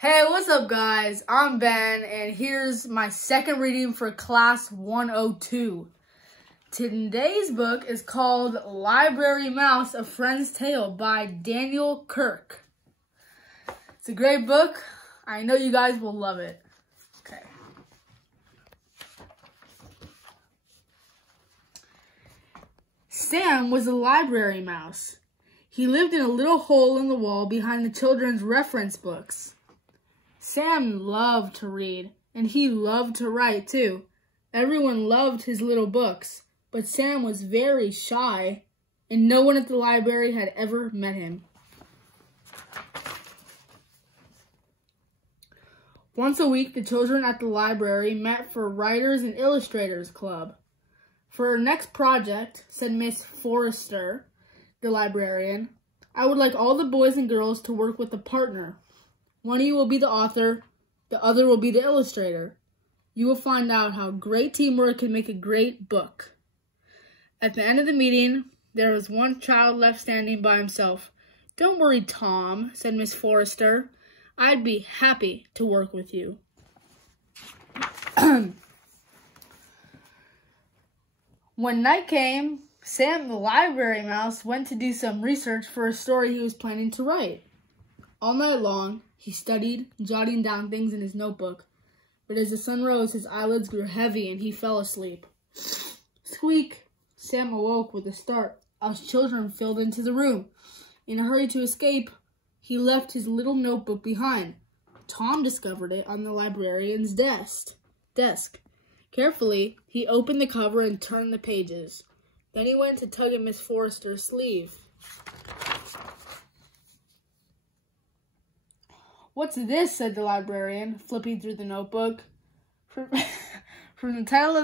Hey, what's up guys? I'm Ben and here's my second reading for class 102. Today's book is called Library Mouse, A Friend's Tale by Daniel Kirk. It's a great book. I know you guys will love it. Okay. Sam was a library mouse. He lived in a little hole in the wall behind the children's reference books. Sam loved to read, and he loved to write too. Everyone loved his little books, but Sam was very shy, and no one at the library had ever met him. Once a week, the children at the library met for Writers and Illustrators Club. For our next project, said Miss Forrester, the librarian, I would like all the boys and girls to work with a partner. One of you will be the author, the other will be the illustrator. You will find out how great teamwork can make a great book. At the end of the meeting, there was one child left standing by himself. Don't worry, Tom, said Miss Forrester. I'd be happy to work with you. When night came, Sam the library mouse went to do some research for a story he was planning to write. All night long, he studied, jotting down things in his notebook. But as the sun rose, his eyelids grew heavy and he fell asleep. Squeak! Sam awoke with a start as children filled into the room. In a hurry to escape, he left his little notebook behind. Tom discovered it on the librarian's desk. Carefully, he opened the cover and turned the pages. Then he went to tug at Miss Forrester's sleeve. What's this? Said the librarian, flipping through the notebook. From the title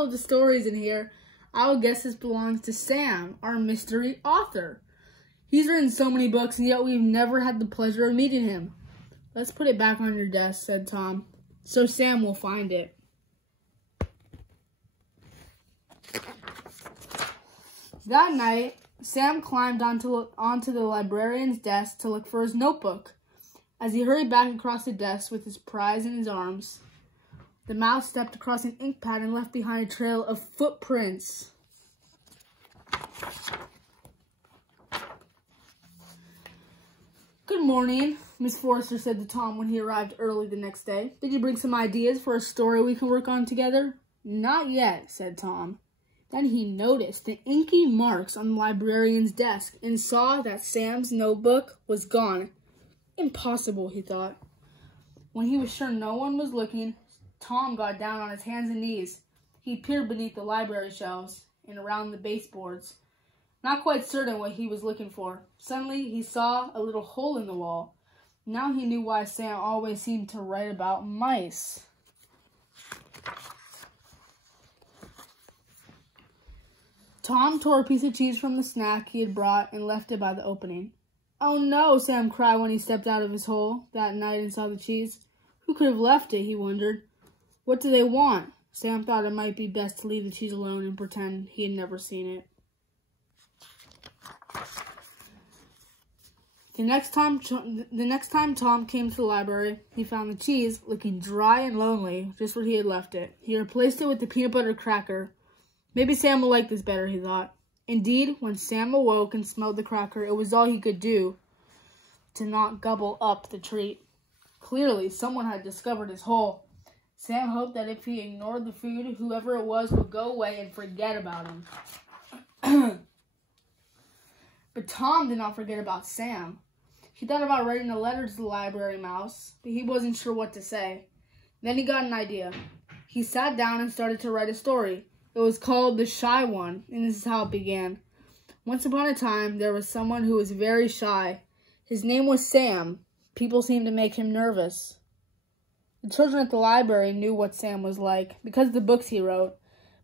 of the stories in here, I would guess this belongs to Sam, our mystery author. He's written so many books, and yet we've never had the pleasure of meeting him. Let's put it back on your desk, said Tom, so Sam will find it. That night, Sam climbed onto the librarian's desk to look for his notebook. As he hurried back across the desk with his prize in his arms, the mouse stepped across an ink pad and left behind a trail of footprints. Good morning, Miss Forrester said to Tom when he arrived early the next day. Did you bring some ideas for a story we can work on together? Not yet, said Tom. Then he noticed the inky marks on the librarian's desk and saw that Sam's notebook was gone. Impossible, he thought. When he was sure no one was looking, Tom got down on his hands and knees. He peered beneath the library shelves and around the baseboards, not quite certain what he was looking for. Suddenly, he saw a little hole in the wall. Now he knew why Sam always seemed to write about mice. Tom tore a piece of cheese from the snack he had brought and left it by the opening. Oh no, Sam cried when he stepped out of his hole that night and saw the cheese. Who could have left it, he wondered. What do they want? Sam thought it might be best to leave the cheese alone and pretend he had never seen it. The next time Tom came to the library, he found the cheese looking dry and lonely, just where he had left it. He replaced it with the peanut butter cracker. Maybe Sam will like this better, he thought. Indeed, when Sam awoke and smelled the cracker, it was all he could do to not gobble up the treat. Clearly, someone had discovered his hole. Sam hoped that if he ignored the food, whoever it was would go away and forget about him. But Tom did not forget about Sam. He thought about writing a letter to the library mouse, but he wasn't sure what to say. Then he got an idea. He sat down and started to write a story. It was called The Shy One, and this is how it began. Once upon a time, there was someone who was very shy. His name was Sam. People seemed to make him nervous. The children at the library knew what Sam was like because of the books he wrote,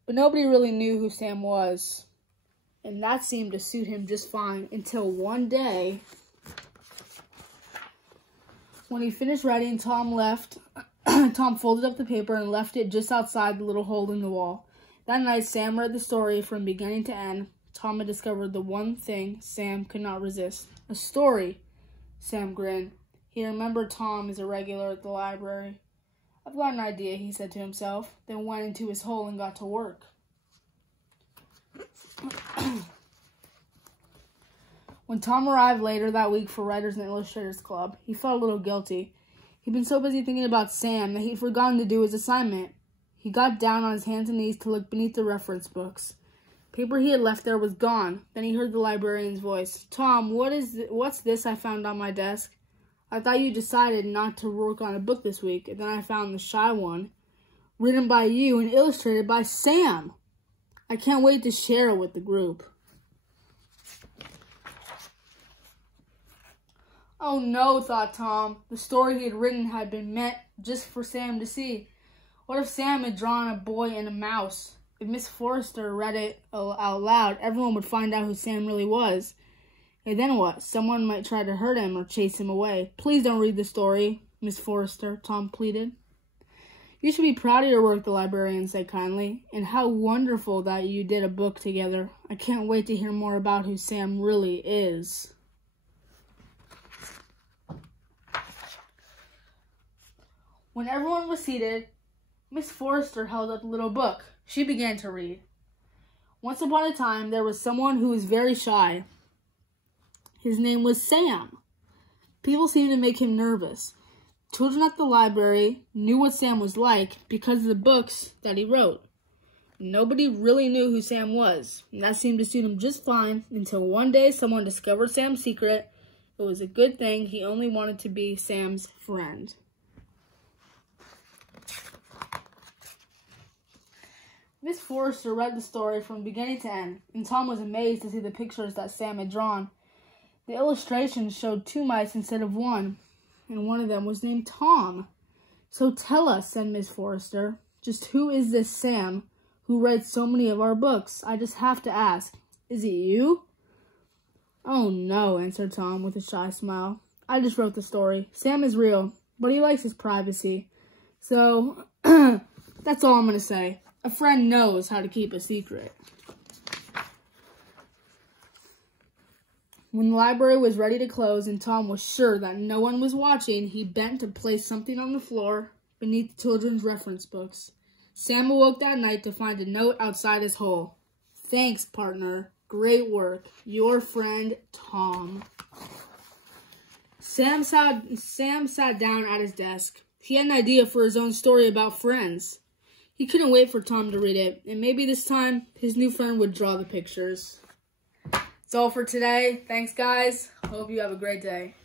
but nobody really knew who Sam was. And that seemed to suit him just fine until one day, when he finished writing, Tom folded up the paper and left it just outside the little hole in the wall. That night, Sam read the story from beginning to end. Tom had discovered the one thing Sam could not resist. A story. Sam grinned. He remembered Tom as a regular at the library. "I've got an idea," he said to himself, then went into his hole and got to work. When Tom arrived later that week for Writers and Illustrators Club, he felt a little guilty. He'd been so busy thinking about Sam that he'd forgotten to do his assignment. He got down on his hands and knees to look beneath the reference books. Paper he had left there was gone. Then he heard the librarian's voice. "Tom, what's this I found on my desk? I thought you decided not to work on a book this week, and then I found The Shy One, written by you and illustrated by Sam. I can't wait to share it with the group." Oh no, thought Tom. The story he had written had been meant just for Sam to see. What if Sam had drawn a boy and a mouse? If Miss Forrester read it out loud, everyone would find out who Sam really was. And then what? Someone might try to hurt him or chase him away. "Please don't read the story, Miss Forrester," Tom pleaded. "You should be proud of your work," the librarian said kindly. "And how wonderful that you did a book together. I can't wait to hear more about who Sam really is." When everyone was seated, Miss Forrester held up a little book. She began to read. Once upon a time, there was someone who was very shy. His name was Sam. People seemed to make him nervous. Children at the library knew what Sam was like because of the books that he wrote. Nobody really knew who Sam was, and that seemed to suit him just fine until one day someone discovered Sam's secret. It was a good thing. He only wanted to be Sam's friend. Miss Forrester read the story from beginning to end, and Tom was amazed to see the pictures that Sam had drawn. The illustrations showed 2 mice instead of 1, and one of them was named Tom. "So tell us," said Miss Forrester, "just who is this Sam who read so many of our books? I just have to ask. Is it you?" "Oh no," answered Tom with a shy smile. "I just wrote the story. Sam is real, but he likes his privacy. So, that's all I'm going to say. A friend knows how to keep a secret." When the library was ready to close and Tom was sure that no one was watching, he bent to place something on the floor beneath the children's reference books. Sam awoke that night to find a note outside his hole. "Thanks, partner. Great work. Your friend, Tom." Sam sat down at his desk. He had an idea for his own story about friends. He couldn't wait for Tom to read it, and maybe this time his new friend would draw the pictures. That's all for today. Thanks, guys. Hope you have a great day.